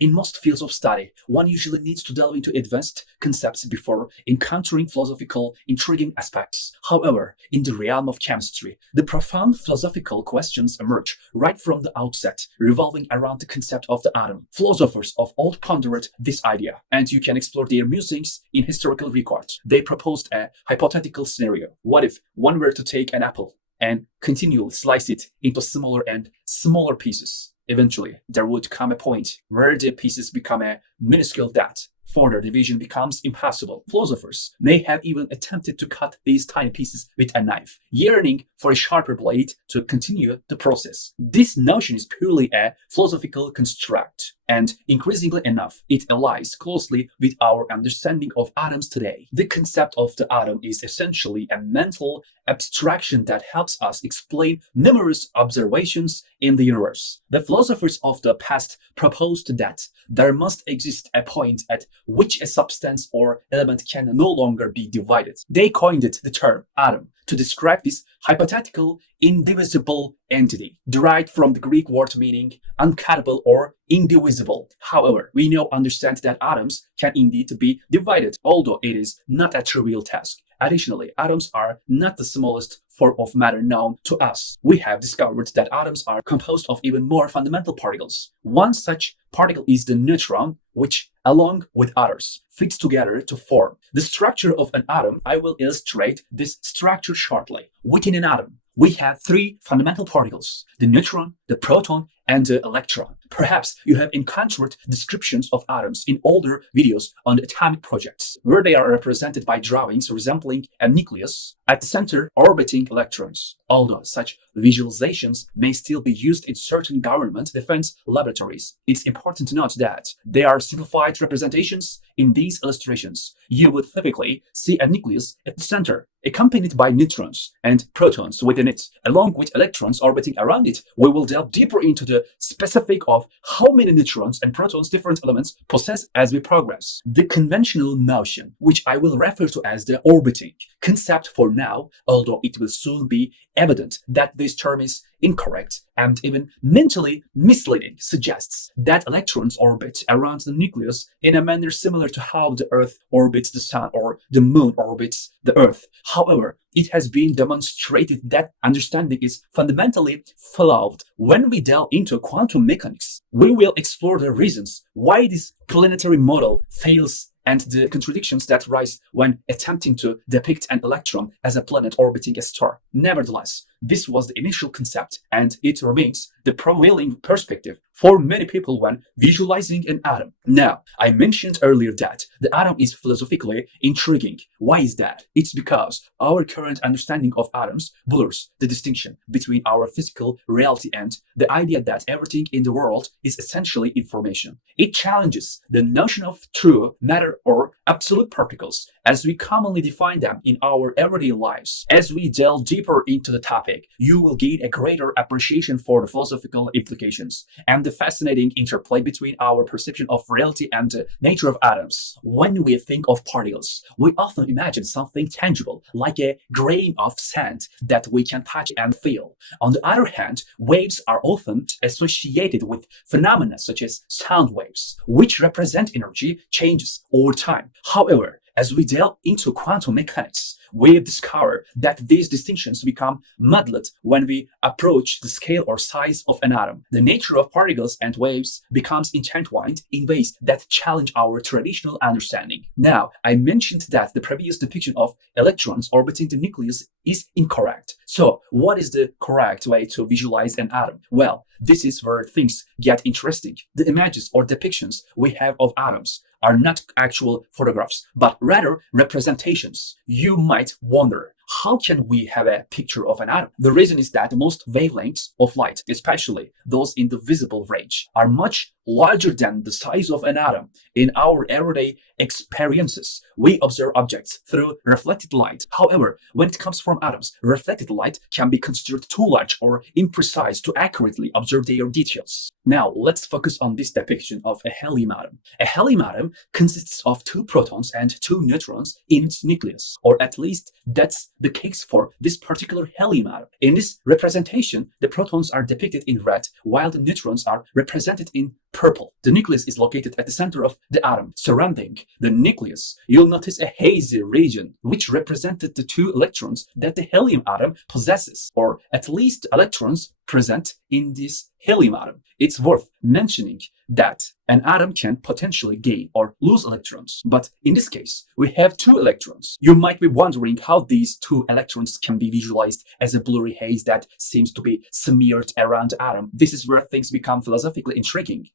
In most fields of study, one usually needs to delve into advanced concepts before encountering philosophical, intriguing aspects. However, in the realm of chemistry, the profound philosophical questions emerge right from the outset, revolving around the concept of the atom. Philosophers of old pondered this idea, and you can explore their musings in historical records. They proposed a hypothetical scenario. What if one were to take an apple and continually slice it into smaller and smaller pieces? Eventually, there would come a point where the pieces become a minuscule that further division becomes impossible. Philosophers may have even attempted to cut these tiny pieces with a knife, yearning for a sharper blade to continue the process. This notion is purely a philosophical construct, and increasingly enough, it allies closely with our understanding of atoms today. The concept of the atom is essentially a mental abstraction that helps us explain numerous observations in the universe. The philosophers of the past proposed that there must exist a point at which a substance or element can no longer be divided. They coined the term atom to describe this hypothetical indivisible entity, derived from the Greek word meaning uncuttable or indivisible. However, we now understand that atoms can indeed be divided, although it is not a trivial task. Additionally, atoms are not the smallest form of matter known to us. We have discovered that atoms are composed of even more fundamental particles. One such particle is the neutron, which, along with others, fits together to form the structure of an atom. I will illustrate this structure shortly. Within an atom, we have three fundamental particles: the neutron, the proton, and the electron. Perhaps you have encountered descriptions of atoms in older videos on the atomic projects, where they are represented by drawings resembling a nucleus at the center orbiting electrons. Although such visualizations may still be used in certain government defense laboratories, it's important to note that they are simplified representations. In these illustrations, you would typically see a nucleus at the center, accompanied by neutrons and protons within it, along with electrons orbiting around it. We will delve deeper into the specific of how many neutrons and protons different elements possess as we progress. The conventional notion, which I will refer to as the orbiting concept for now, although it will soon be evident that this term is incorrect and even mentally misleading, suggests that electrons orbit around the nucleus in a manner similar to how the Earth orbits the Sun or the Moon orbits the Earth. However, it has been demonstrated that understanding is fundamentally flawed. When we delve into quantum mechanics, we will explore the reasons why this planetary model fails and the contradictions that rise when attempting to depict an electron as a planet orbiting a star. Nevertheless, this was the initial concept, and it remains the prevailing perspective for many people when visualizing an atom. Now, I mentioned earlier that the atom is philosophically intriguing. Why is that? It's because our current understanding of atoms blurs the distinction between our physical reality and the idea that everything in the world is essentially information. It challenges the notion of true matter or absolute particles as we commonly define them in our everyday lives. As we delve deeper into the topic, you will gain a greater appreciation for the philosophical implications and the fascinating interplay between our perception of reality and the nature of atoms. When we think of particles, we often imagine something tangible, like a grain of sand that we can touch and feel. On the other hand, waves are often associated with phenomena such as sound waves, which represent energy changes over time. However, as we delve into quantum mechanics, we discover that these distinctions become muddled when we approach the scale or size of an atom. The nature of particles and waves becomes intertwined in ways that challenge our traditional understanding. Now, I mentioned that the previous depiction of electrons orbiting the nucleus is incorrect. So, what is the correct way to visualize an atom? Well, this is where things get interesting. The images or depictions we have of atoms are not actual photographs, but rather representations. You might wonder, how can we have a picture of an atom? The reason is that most wavelengths of light, especially those in the visible range, are much larger than the size of an atom. In our everyday experiences, we observe objects through reflected light. However, when it comes from atoms, reflected light can be considered too large or imprecise to accurately observe their details. Now, let's focus on this depiction of a helium atom. A helium atom consists of two protons and two neutrons in its nucleus, or at least that's the case for this particular helium atom. In this representation, the protons are depicted in red, while the neutrons are represented in purple. The nucleus is located at the center of the atom. Surrounding the nucleus, you'll notice a hazy region, which represented the 2 electrons that the helium atom possesses, or at least electrons present in this helium atom. It's worth mentioning that an atom can potentially gain or lose electrons, but in this case, we have 2 electrons. You might be wondering how these 2 electrons can be visualized as a blurry haze that seems to be smeared around the atom. This is where things become philosophically intriguing.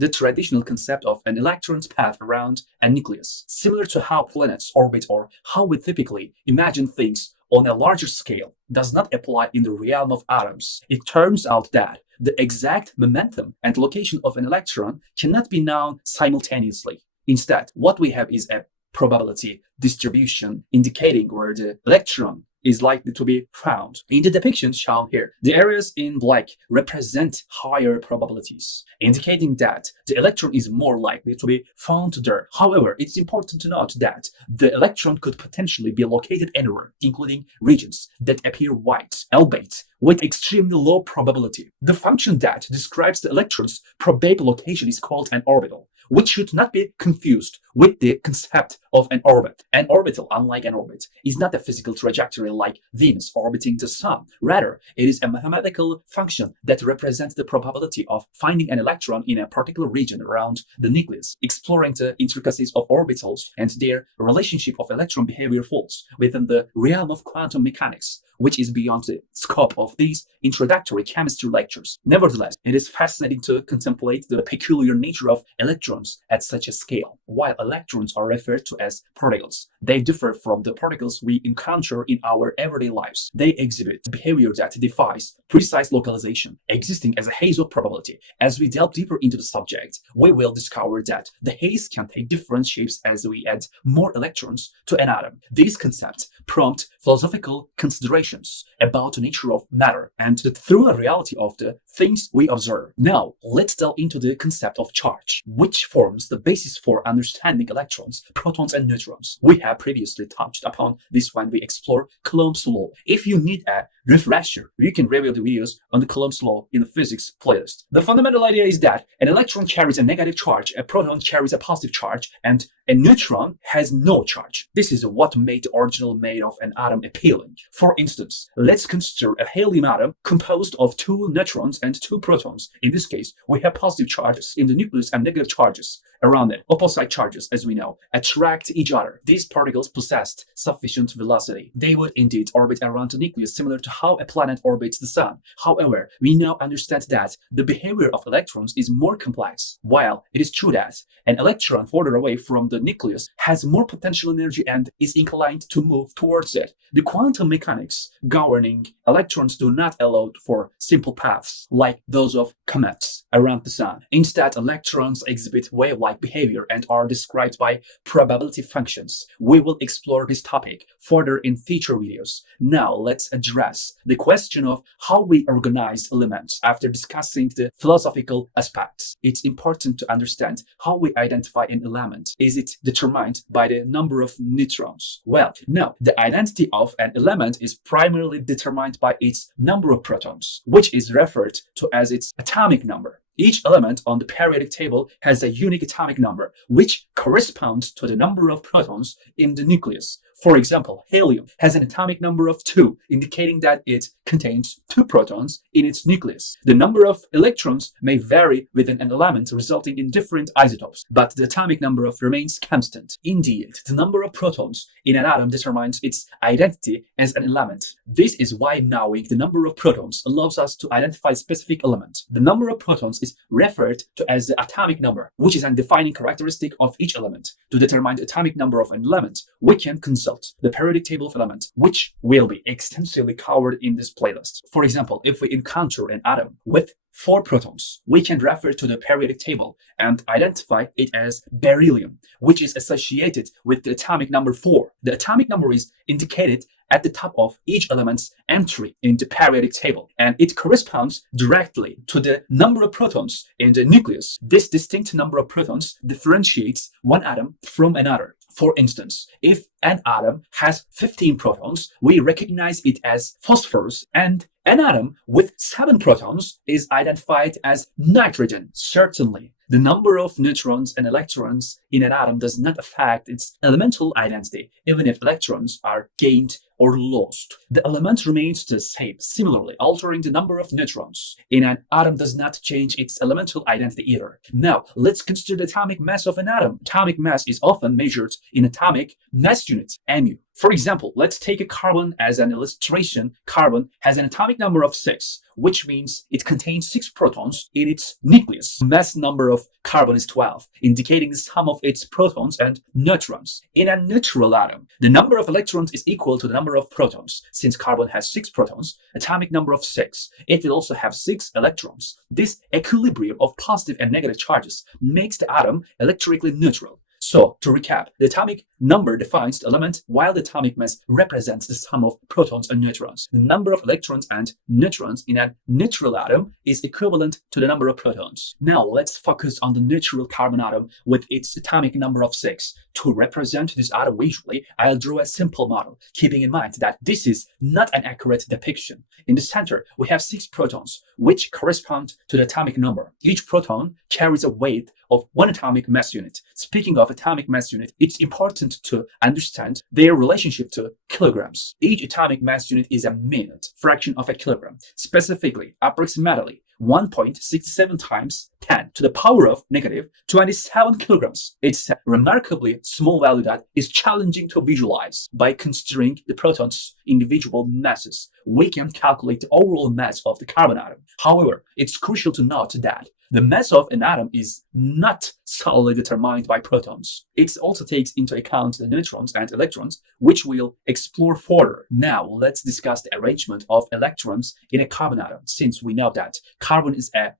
The traditional concept of an electron's path around a nucleus, similar to how planets orbit or how we typically imagine things on a larger scale, does not apply in the realm of atoms. It turns out that the exact momentum and location of an electron cannot be known simultaneously. Instead, what we have is a probability distribution indicating where the electron is likely to be found. In the depictions shown here, the areas in black represent higher probabilities, indicating that the electron is more likely to be found there. However, it's important to note that the electron could potentially be located anywhere, including regions that appear white, albeit with extremely low probability. The function that describes the electron's probable location is called an orbital, which should not be confused with the concept of an orbit. An orbital, unlike an orbit, is not a physical trajectory like Venus orbiting the Sun. Rather, it is a mathematical function that represents the probability of finding an electron in a particular region around the nucleus. Exploring the intricacies of orbitals and their relationship of electron behavior falls within the realm of quantum mechanics, which is beyond the scope of these introductory chemistry lectures. Nevertheless, it is fascinating to contemplate the peculiar nature of electrons at such a scale. While electrons are referred to as particles, they differ from the particles we encounter in our everyday lives. They exhibit behavior that defies precise localization, existing as a haze of probability. As we delve deeper into the subject, we will discover that the haze can take different shapes as we add more electrons to an atom. These concepts prompt philosophical considerations about the nature of matter and the true reality of the things we observe. Now, let's delve into the concept of charge, which forms the basis for understanding electrons, protons, and neutrons. We have previously touched upon this when we explore Coulomb's law. If you need a refresher, you can review the videos on the Coulomb's law in the physics playlist. The fundamental idea is that an electron carries a negative charge, a proton carries a positive charge, and a neutron has no charge. This is what made the original made of an atom appealing. For instance, let's consider a helium atom composed of 2 neutrons and 2 protons. In this case, we have positive charges in the nucleus and negative charges around it. Opposite charges, as we know, attract each other. These particles possessed sufficient velocity. They would indeed orbit around the nucleus, similar to how a planet orbits the sun. However, we now understand that the behavior of electrons is more complex. While it is true that an electron further away from the nucleus has more potential energy and is inclined to move towards it, the quantum mechanics governing electrons do not allow for simple paths like those of comets around the sun. Instead, electrons exhibit wave-like behavior and are described by probability functions. We will explore this topic further in future videos. Now, let's address the question of how we organize elements. After discussing the philosophical aspects, it's important to understand how we identify an element. Is it determined by the number of neutrons? Well, no. The identity of an element is primarily determined by its number of protons, which is referred to as its atomic number. Each element on the periodic table has a unique atomic number, which corresponds to the number of protons in the nucleus. For example, helium has an atomic number of 2, indicating that it contains 2 protons in its nucleus. The number of electrons may vary within an element, resulting in different isotopes, but the atomic number remains constant. Indeed, the number of protons in an atom determines its identity as an element. This is why knowing the number of protons allows us to identify a specific element. The number of protons is referred to as the atomic number, which is a defining characteristic of each element. To determine the atomic number of an element, we can consult the periodic table of elements, which will be extensively covered in this playlist. For example, if we encounter an atom with 4 protons, we can refer to the periodic table and identify it as beryllium, which is associated with the atomic number 4. The atomic number is indicated at the top of each element's entry in the periodic table, and it corresponds directly to the number of protons in the nucleus. This distinct number of protons differentiates one atom from another. For instance, if an atom has 15 protons, we recognize it as phosphorus, and An atom with 7 protons is identified as nitrogen. Certainly, the number of neutrons and electrons in an atom does not affect its elemental identity, even if electrons are gained or lost. The element remains the same. Similarly, altering the number of neutrons in an atom does not change its elemental identity either. Now, let's consider the atomic mass of an atom. Atomic mass is often measured in atomic mass units, mu. For example, let's take a carbon as an illustration. Carbon has an atomic number of 6, which means it contains 6 protons in its nucleus. Mass number of carbon is 12, indicating the sum of its protons and neutrons. In a neutral atom, the number of electrons is equal to the number of protons. Since carbon has 6 protons, atomic number of 6, it will also have 6 electrons. This equilibrium of positive and negative charges makes the atom electrically neutral. So, to recap, the atomic number defines the element, while the atomic mass represents the sum of protons and neutrons. The number of electrons and neutrons in a neutral atom is equivalent to the number of protons. Now, let's focus on the neutral carbon atom with its atomic number of 6. To represent this atom visually, I'll draw a simple model, keeping in mind that this is not an accurate depiction. In the center, we have 6 protons, which correspond to the atomic number. Each proton carries a weight of 1 atomic mass unit. Speaking of atomic mass unit, it's important to understand their relationship to kilograms. Each atomic mass unit is a minute fraction of a kilogram, specifically, approximately 1.67 times 10 to the power of negative 27 kilograms. It's a remarkably small value that is challenging to visualize. By considering the protons' individual masses, we can calculate the overall mass of the carbon atom. However, it's crucial to note that the mass of an atom is not solely determined by protons. It also takes into account the neutrons and electrons, which we'll explore further. Now, let's discuss the arrangement of electrons in a carbon atom. Since we know that carbon is a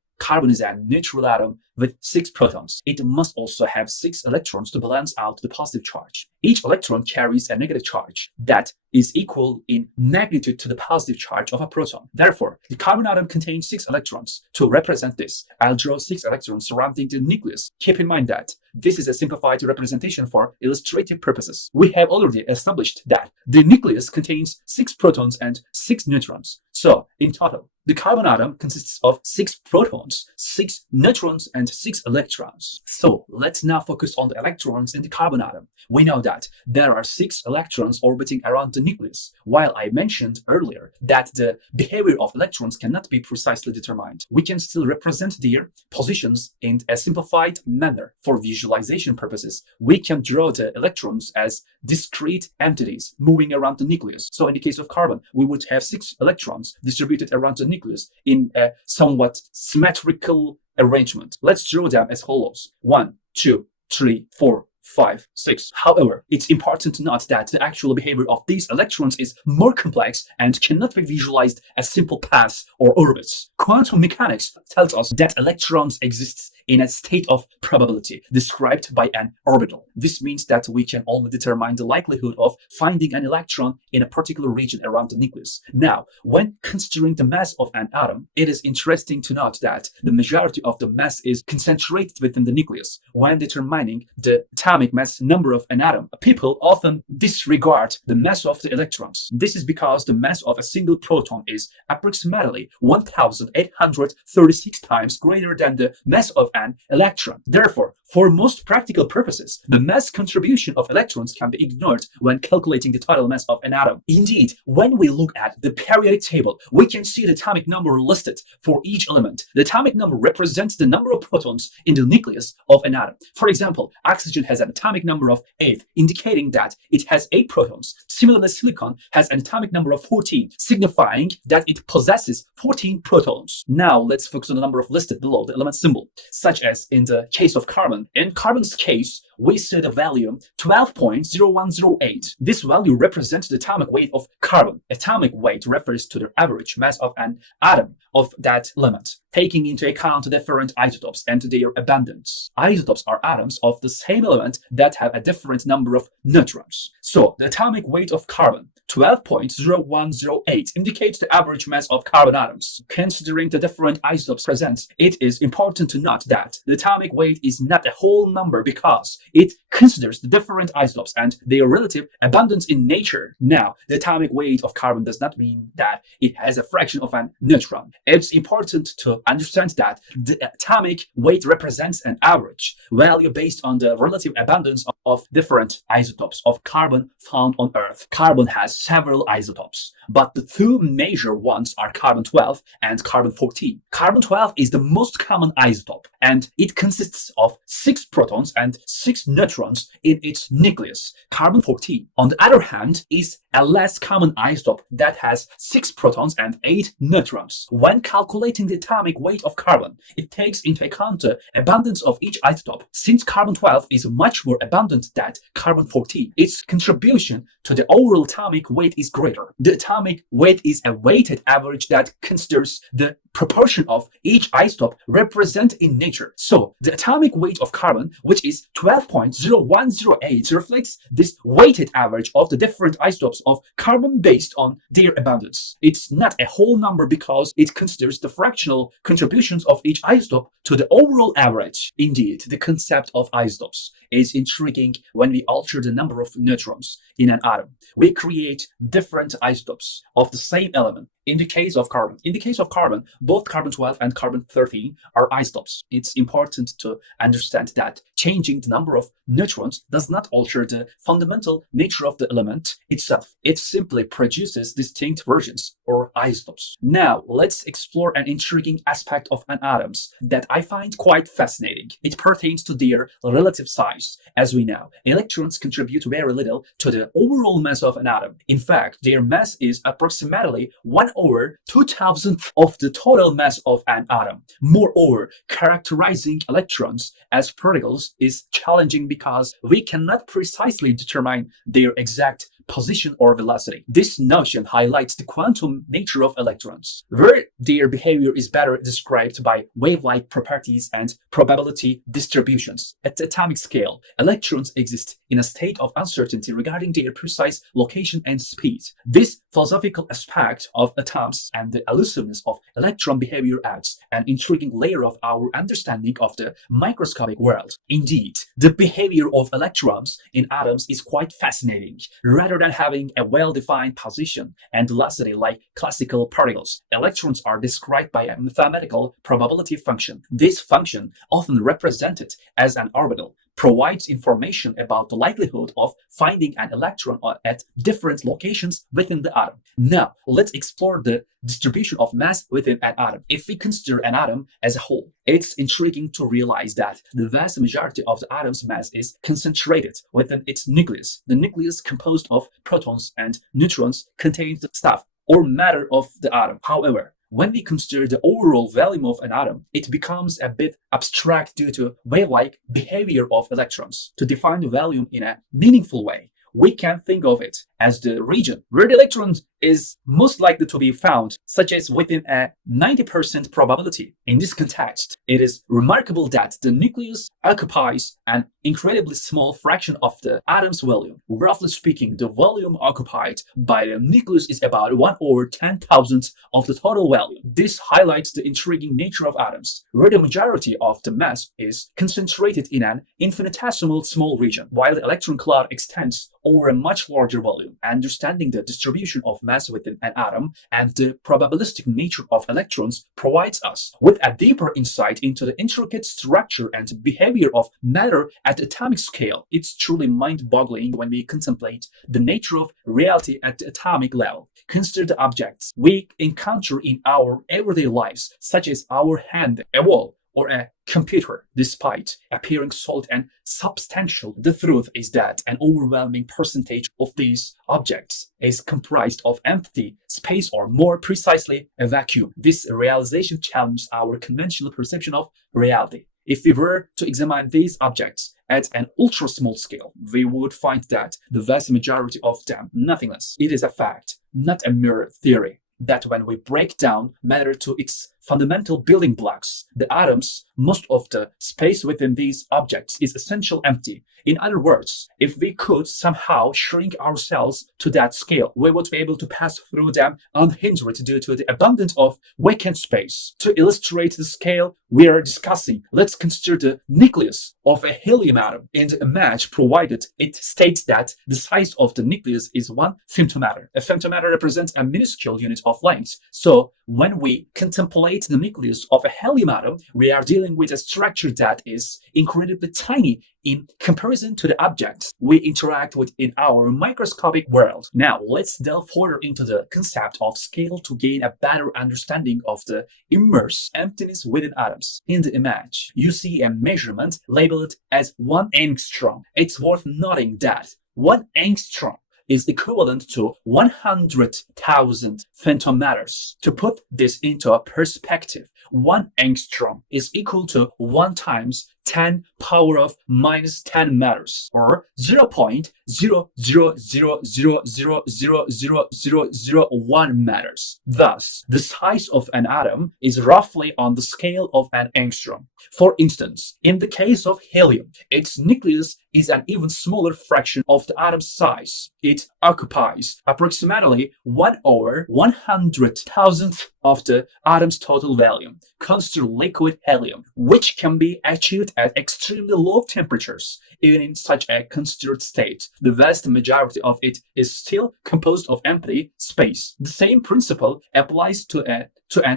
neutral atom with 6 protons, it must also have 6 electrons to balance out the positive charge. Each electron carries a negative charge that is equal in magnitude to the positive charge of a proton. Therefore, the carbon atom contains 6 electrons. To represent this, I'll draw 6 electrons surrounding the nucleus. Keep in mind that this is a simplified representation for illustrative purposes. We have already established that the nucleus contains 6 protons and 6 neutrons. So, in total, the carbon atom consists of 6 protons, 6 neutrons, and 6 electrons. So, let's now focus on the electrons in the carbon atom. We know that there are 6 electrons orbiting around the nucleus. While I mentioned earlier that the behavior of electrons cannot be precisely determined, we can still represent their positions in a simplified manner. For visualization purposes, we can draw the electrons as discrete entities moving around the nucleus. So, in the case of carbon, we would have 6 electrons distributed around the nucleus in a somewhat symmetrical arrangement. Let's draw them as follows: 1, 2, 3, 4, 5, 6. However, it's important to note that the actual behavior of these electrons is more complex and cannot be visualized as simple paths or orbits. Quantum mechanics tells us that electrons exist in a state of probability described by an orbital. This means that we can only determine the likelihood of finding an electron in a particular region around the nucleus. Now, when considering the mass of an atom, it is interesting to note that the majority of the mass is concentrated within the nucleus. When determining the atomic mass number of an atom, people often disregard the mass of the electrons. This is because the mass of a single proton is approximately 1,836 times greater than the mass of an electron. Therefore, for most practical purposes, the mass contribution of electrons can be ignored when calculating the total mass of an atom. Indeed, when we look at the periodic table, we can see the atomic number listed for each element. The atomic number represents the number of protons in the nucleus of an atom. For example, oxygen has an atomic number of 8, indicating that it has 8 protons. Similarly, silicon has an atomic number of 14, signifying that it possesses 14 protons. Now, let's focus on the number of listed below the element symbol, such as in the case of carbon. In carbon's case, we see the value 12.0108. This value represents the atomic weight of carbon. Atomic weight refers to the average mass of an atom of that element. taking into account different isotopes and their abundance. Isotopes are atoms of the same element that have a different number of neutrons. So, the atomic weight of carbon, 12.0108, indicates the average mass of carbon atoms. Considering the different isotopes present, it is important to note that the atomic weight is not a whole number because it considers the different isotopes and their relative abundance in nature. Now, the atomic weight of carbon does not mean that it has a fraction of an neutron. It's important to understand that the atomic weight represents an average value based on the relative abundance of different isotopes of carbon found on Earth. Carbon has several isotopes, but the two major ones are carbon-12 and carbon-14. Carbon-12 is the most common isotope, and it consists of 6 protons and 6 neutrons in its nucleus. Carbon-14, on the other hand, is a less common isotope that has 6 protons and 8 neutrons. When calculating the atomic weight of carbon, it takes into account the abundance of each isotope. Since carbon-12 is much more abundant than carbon-14, its contribution to the overall atomic weight is greater. The atomic weight is a weighted average that considers the proportion of each isotope represented in nature. So, the atomic weight of carbon, which is 12.0108, reflects this weighted average of the different isotopes of carbon based on their abundance. It's not a whole number because it considers the fractional contributions of each isotope to the overall average. Indeed, the concept of isotopes is intriguing when we alter the number of neutrons in an atom. We create different isotopes of the same element. In the case of carbon, both carbon-12 and carbon-13 are isotopes. It's important to understand that changing the number of neutrons does not alter the fundamental nature of the element itself. It simply produces distinct versions or isotopes. Now, let's explore an intriguing aspect of an atoms that I find quite fascinating. It pertains to their relative size. As we know, electrons contribute very little to the overall mass of an atom. In fact, their mass is approximately 1/2000th of the total mass of an atom. Moreover, characterizing electrons as particles is challenging because we cannot precisely determine their exact position or velocity. This notion highlights the quantum nature of electrons, where their behavior is better described by wave-like properties and probability distributions. At the atomic scale, electrons exist in a state of uncertainty regarding their precise location and speed. This philosophical aspect of atoms and the elusiveness of electron behavior adds an intriguing layer of our understanding of the microscopic world. Indeed, the behavior of electrons in atoms is quite fascinating. Rather than having a well-defined position and velocity like classical particles, electrons are described by a mathematical probability function. This function, often represented as an orbital, provides information about the likelihood of finding an electron at different locations within the atom. Now, let's explore the distribution of mass within an atom. If we consider an atom as a whole, it's intriguing to realize that the vast majority of the atom's mass is concentrated within its nucleus. The nucleus, composed of protons and neutrons, contains the stuff or matter of the atom. However, when we consider the overall volume of an atom, it becomes a bit abstract due to wave-like behavior of electrons. To define the volume in a meaningful way, we can think of it as the region where the electron is most likely to be found, such as within a 90% probability. In this context, it is remarkable that the nucleus occupies an incredibly small fraction of the atom's volume. Roughly speaking, the volume occupied by the nucleus is about 1/10,000th of the total volume. This highlights the intriguing nature of atoms, where the majority of the mass is concentrated in an infinitesimal small region, while the electron cloud extends over a much larger volume. Understanding the distribution of mass within an atom and the probabilistic nature of electrons provides us with a deeper insight into the intricate structure and behavior of matter at the atomic scale. It's truly mind-boggling when we contemplate the nature of reality at the atomic level. Consider the objects we encounter in our everyday lives, such as our hand, a wall, or a computer. Despite appearing solid and substantial, the truth is that an overwhelming percentage of these objects is comprised of empty space, or more precisely, a vacuum. This realization challenges our conventional perception of reality. If we were to examine these objects at an ultra-small scale, we would find that the vast majority of them nothingness. It is a fact, not a mere theory, that when we break down matter to its fundamental building blocks, the atoms, most of the space within these objects is essentially empty. In other words, if we could somehow shrink ourselves to that scale, we would be able to pass through them unhindered due to the abundance of vacant space. To illustrate the scale we are discussing, let's consider the nucleus of a helium atom. In the image provided, it states that the size of the nucleus is 1 femtometer. A femtometer represents a minuscule unit of length. So, when we contemplate the nucleus of a helium atom, we are dealing with a structure that is incredibly tiny in comparison to the objects we interact with in our microscopic world. Now, let's delve further into the concept of scale to gain a better understanding of the immense emptiness within atoms. In the image, you see a measurement labeled as 1 angstrom. It's worth noting that 1 angstrom is equivalent to 100,000 femtometers. To put this into a perspective, 1 angstrom is equal to 1 times 10 power of minus 10 meters, or 0.000000001 meters. Thus, the size of an atom is roughly on the scale of an angstrom. For instance, in the case of helium, its nucleus is an even smaller fraction of the atom's size. It occupies approximately 1/100,000th of the atom's total volume. Consider liquid helium, which can be achieved at extremely low temperatures. Even in such a considered state, the vast majority of it is still composed of empty space. The same principle applies to an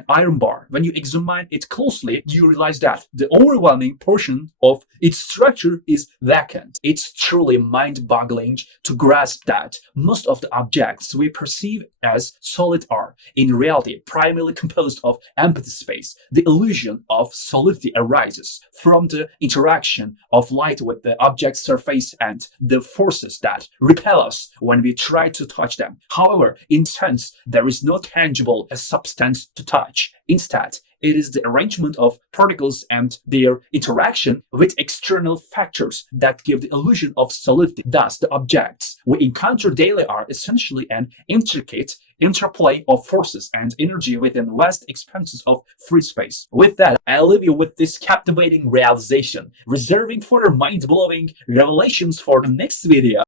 iron bar. When you examine it closely, you realize that the overwhelming portion of its structure is vacant. It's truly mind-boggling to grasp that most of the objects we perceive as solid are, in reality, primarily composed of empty space. The illusion of solidity arises from the interaction of light with the object's surface and the forces that repel us when we try to touch them. However, in sense, there is no tangible substance to touch. Instead, it is the arrangement of particles and their interaction with external factors that give the illusion of solidity. Thus, the objects we encounter daily are essentially an intricate interplay of forces and energy within vast expanses of free space. With that, I'll leave you with this captivating realization, reserving further mind-blowing revelations for the next video.